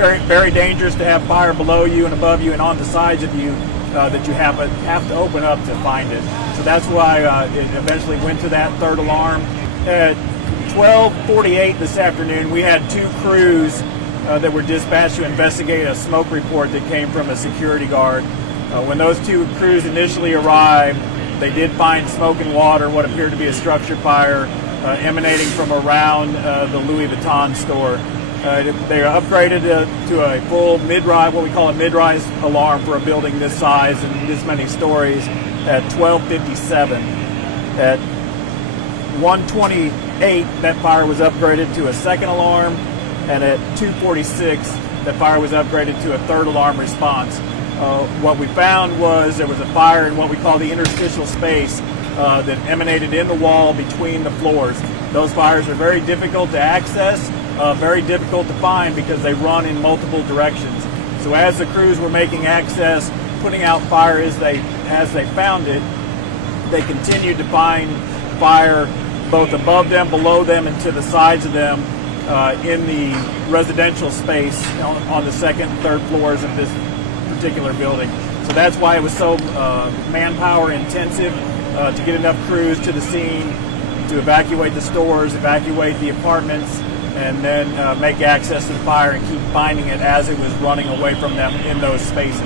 very dangerous to have fire below you and above you and on the sides of you that you have to open up to find it. So that's why it eventually went to that third alarm. At 12:48 this afternoon, we had 2 crews that were dispatched to investigate a smoke report that came from a security guard. When those 2 crews initially arrived, they did find smoke and water, what appeared to be a structure fire emanating from around the Louis Vuitton store. They are upgraded to a full mid-rise, what we call a mid-rise alarm for a building this size and this many stories at 12:57. At 1:28, that fire was upgraded to a second alarm, and at 2:46, that fire was upgraded to a third alarm response. What we found was there was a fire in what we call the interstitial space that emanated in the wall between the floors. Those fires are very difficult to access, very difficult to find because they run in multiple directions. So as the crews were making access, putting out fire as they found it, they continued to find fire both above them, below them, and to the sides of them in the residential space on the second and third floors of this particular building. So that's why it was so manpower intensive to get enough crews to the scene to evacuate the stores, evacuate the apartments, and then make access to the fire and keep finding it as it was running away from them in those spaces.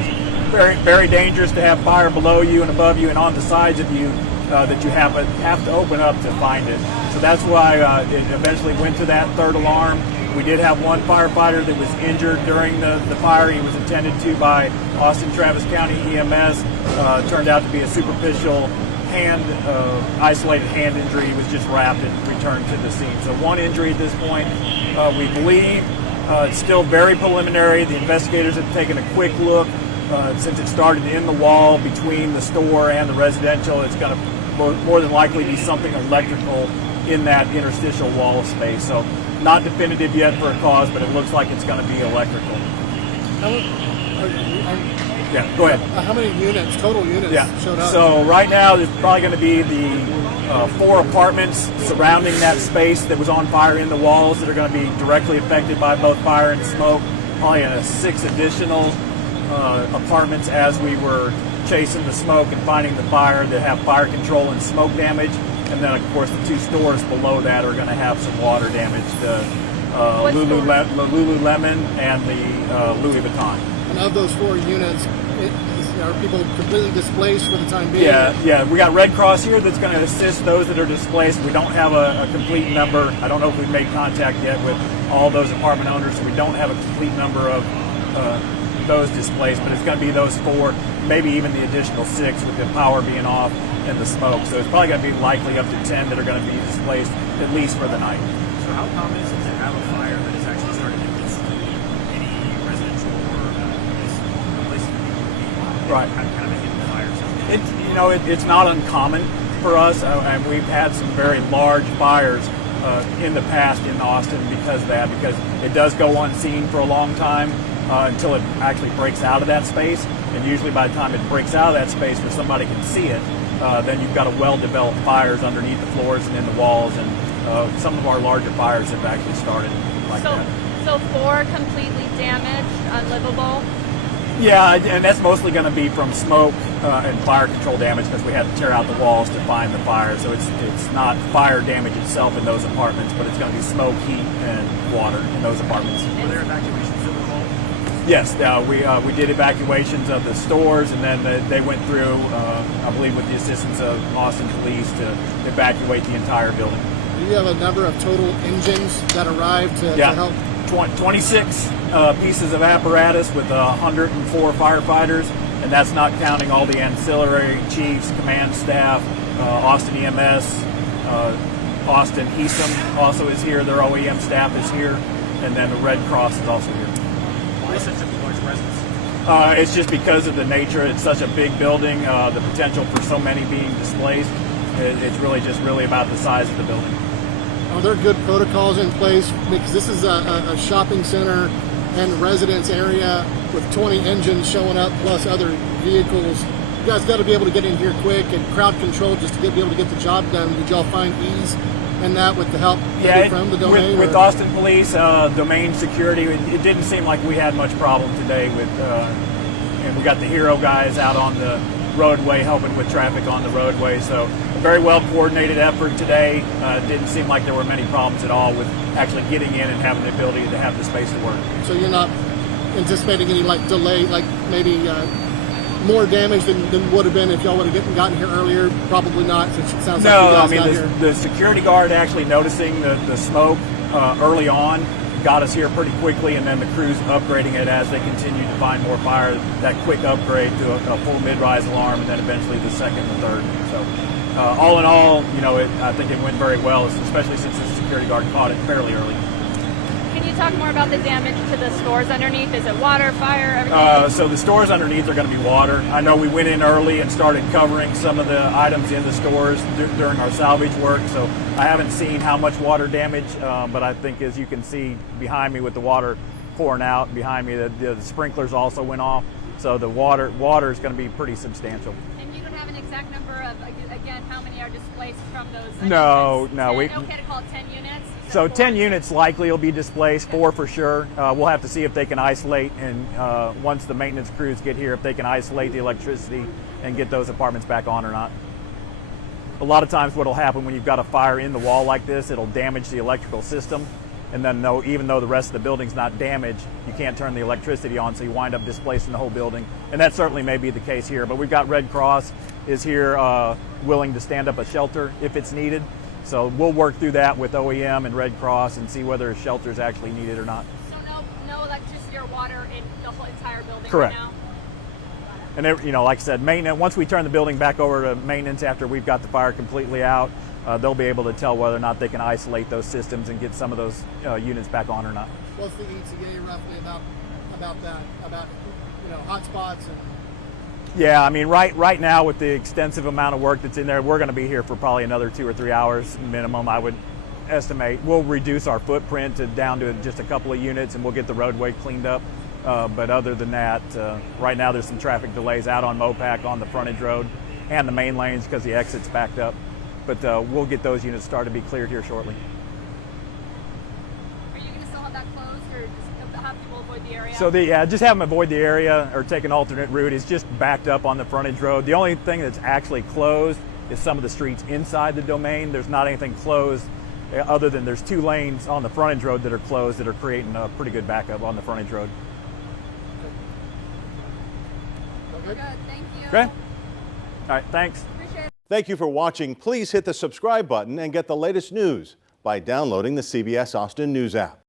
Very dangerous to have fire below you and above you and on the sides of you that you have to open up to find it. So that's why it eventually went to that third alarm. We did have 1 firefighter that was injured during the fire. He was attended to by Austin Travis County EMS. Turned out to be a superficial isolated hand injury. He was just wrapped and returned to the scene. So 1 injury at this point. We believe it's still very preliminary. The investigators have taken a quick look. Since it started in the wall between the store and the residential, it's going to more than likely be something electrical in that interstitial wall space. So not definitive yet for a cause, but it looks like it's going to be electrical. Yeah, go ahead. How many total units showed up? So right now there's probably going to be the 4 apartments surrounding that space that was on fire in the walls that are going to be directly affected by both fire and smoke. Probably 6 additional apartments as we were chasing the smoke and finding the fire that have fire control and smoke damage. And then, of course, the 2 stores below that are going to have some water damage, the Lululemon and the Louis Vuitton. And of those 4 units, are people completely displaced for the time being? Yeah. We got Red Cross here that's going to assist those that are displaced. We don't have a complete number. I don't know if we've made contact yet with all those apartment owners, so we don't have a complete number of those displaced, but it's going to be those 4, maybe even the additional 6 with the power being off and the smoke. So it's probably going to be likely up to 10 that are going to be displaced, at least for the night. So how common is it to have a fire that is actually starting to consume any residential or places that people would be right. kind of a hidden fire? It's not uncommon for us, and we've had some very large fires in the past in Austin because of that, because it does go unseen for a long time until it actually breaks out of that space. And usually by the time it breaks out of that space where somebody can see it, then you've got well-developed fires underneath the floors and in the walls, and some of our larger fires have actually started like that. So 4 completely damaged, unlivable? Yeah, and that's mostly going to be from smoke and fire control damage because we had to tear out the walls to find the fire. So it's not fire damage itself in those apartments, but it's going to be smoke, heat, and water in those apartments. Were there evacuations that were called? Yes, we did evacuations of the stores, and then they went through, I believe with the assistance of Austin Police, to evacuate the entire building. Do you have a number of total engines that arrived to help? 26 pieces of apparatus with 104 firefighters, and that's not counting all the ancillary chiefs, command staff, Austin EMS, Austin ESM also is here, their OEM staff is here, and then the Red Cross is also here. Why such a large presence? It's just because of the nature. It's such a big building, the potential for so many being displaced. It's really about the size of the building. Are there good protocols in place? Because this is a shopping center and residence area with 20 engines showing up plus other vehicles. You guys got to be able to get in here quick and crowd control just to be able to get the job done. Did y'all find ease and that with the help Yeah, maybe from the domain? with or- Austin Police, domain security, it didn't seem like we had much problem today with, and we got the hero guys out on the roadway helping with traffic on the roadway. So a very well coordinated effort today. It didn't seem like there were many problems at all with actually getting in and having the ability to have the space to work. So you're not anticipating any like delay, like maybe more damage than would have been if y'all would have gotten here earlier? Probably not, since it sounds like you No, guys I got mean, here. the security guard actually noticing the smoke early on got us here pretty quickly, and then the crew's upgrading it as they continue to find more fire. That quick upgrade to a full mid-rise alarm, and then eventually the second and third. So all in all, I think it went very well, especially since the security guard caught it fairly early. Can you talk more about the damage to the stores underneath? Is it water, fire, everything? So the stores underneath are going to be water. I know we went in early and started covering some of the items in the stores during our salvage work, so I haven't seen how much water damage, but I think as you can see behind me with the water pouring out behind me, the sprinklers also went off, so the water is going to be pretty substantial. And you don't have an exact number of, again, how many are displaced from those? No. Okay to call it 10 units? So 10 units likely will be displaced, 4 for sure. We'll have to see if they can isolate, and once the maintenance crews get here, if they can isolate the electricity and get those apartments back on or not. A lot of times what will happen when you've got a fire in the wall like this, it'll damage the electrical system, and then even though the rest of the building's not damaged, you can't turn the electricity on, so you wind up displacing the whole building. And that certainly may be the case here, but we've got Red Cross is here willing to stand up a shelter if it's needed. So we'll work through that with OEM and Red Cross and see whether a shelter is actually needed or not. So no electricity or water in the whole entire building Correct. right now? And like I said, maintenance. Once we turn the building back over to maintenance after we've got the fire completely out, they'll be able to tell whether or not they can isolate those systems and get some of those units back on or not. What's the ETA roughly about that? About hotspots and. Yeah, I mean, right now with the extensive amount of work that's in there, we're going to be here for probably another 2 or 3 hours minimum, I would estimate. We'll reduce our footprint down to just a couple of units, and we'll get the roadway cleaned up. But other than that, right now there's some traffic delays out on Mopac on the frontage road and the main lanes because the exit's backed up. But we'll get those units started to be cleared here shortly. Are you going to still have that closed, or just have people avoid the area? So just have them avoid the area or take an alternate route. It's just backed up on the frontage road. The only thing that's actually closed is some of the streets inside the domain. There's not anything closed other than there's 2 lanes on the frontage road that are closed that are creating a pretty good backup on the frontage road. We're good. Thank you. Okay? All right, thanks. Appreciate it. Thank you for watching. Please hit the subscribe button and get the latest news by downloading the CBS Austin News app.